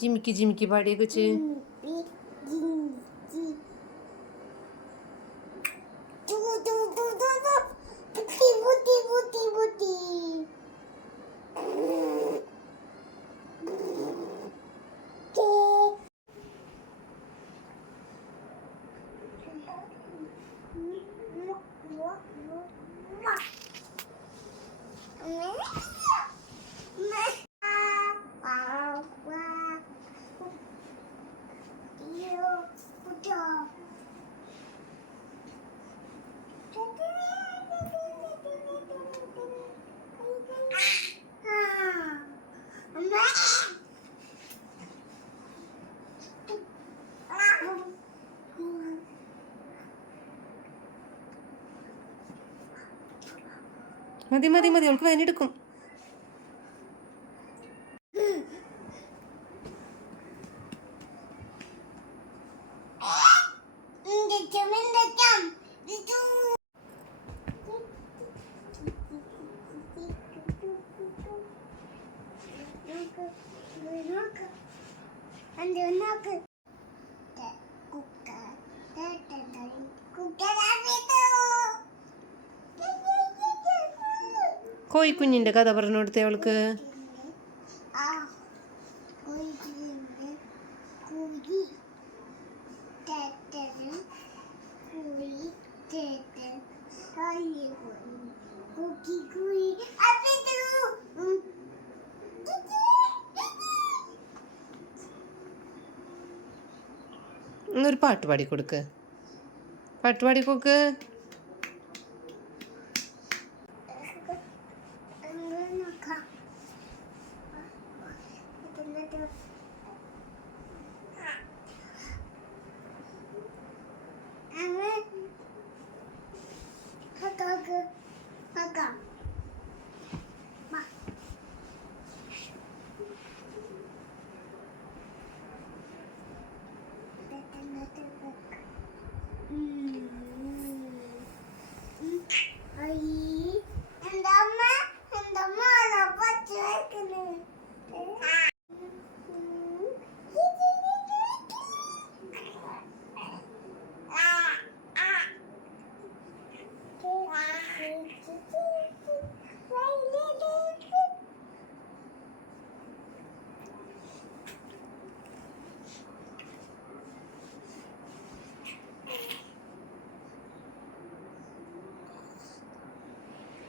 জিমকি জিমকি বাড়ি গেছে Look, look, look. മതി മതി മതി. അവൾക്ക് വേനെടുക്കും കോഴിക്കുഞ്ഞിന്റെ കഥ പറഞ്ഞു കൊടുത്തേ അവൾക്ക് ഒരു കുഴി കുഴി കുഴി. എന്നൊരു പാട്ട് പാടി കൊടുക്ക് പാട്ട് പാടി കൊടുക്ക്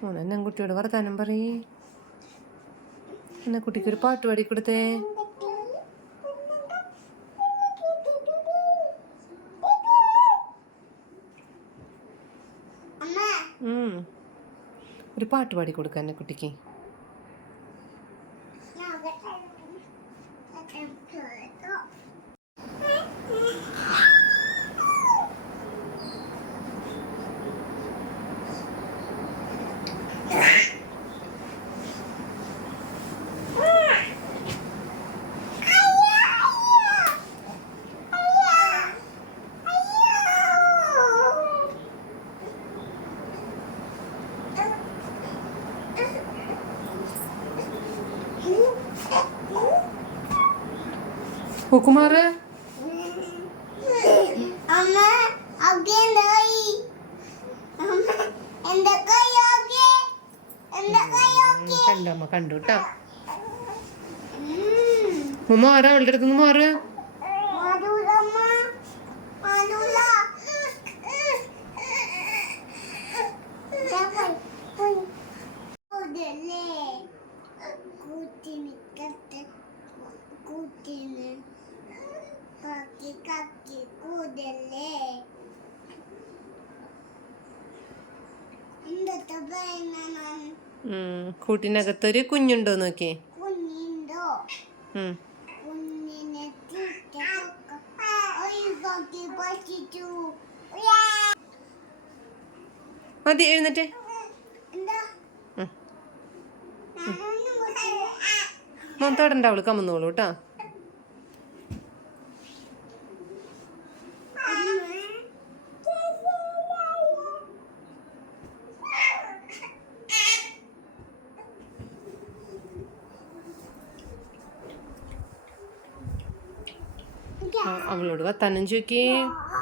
മോനെ കുട്ടിയോട് വർത്താനം പറയേ. എന്നെ കുട്ടിക്ക് ഒരു പാട്ട് പാടി കൊടുത്തേ. ഒരു പാട്ട് പാടി കൊടുക്കാൻ എന്നെ കുട്ടിക്ക്. ഹുക്കുമാറ് അമ്മ അവിടെ എന്തായി അമ്മ എന്റെ കൈയൊക്കെ എന്റെ കൈയൊക്കെ കണ്ടു അമ്മ കണ്ടു കേട്ടോ ഉമ്മ ആരാ? അവളുടെ അടുത്ത് നിന്ന് മാറ്. കക്കി കൂടല്ലേ. കൂട്ടിനകത്തൊരു കുഞ്ഞുണ്ടോ നോക്കി? കുഞ്ഞിണ്ടോ. കുഞ്ഞിനെ മതി എഴുന്നേറ്റ്. മൊത്തം തൊടണ്ട അവൾ കമന്നോളൂ കേട്ടോ. അവളോട് വർത്താനം ചോദിക്കേ ആ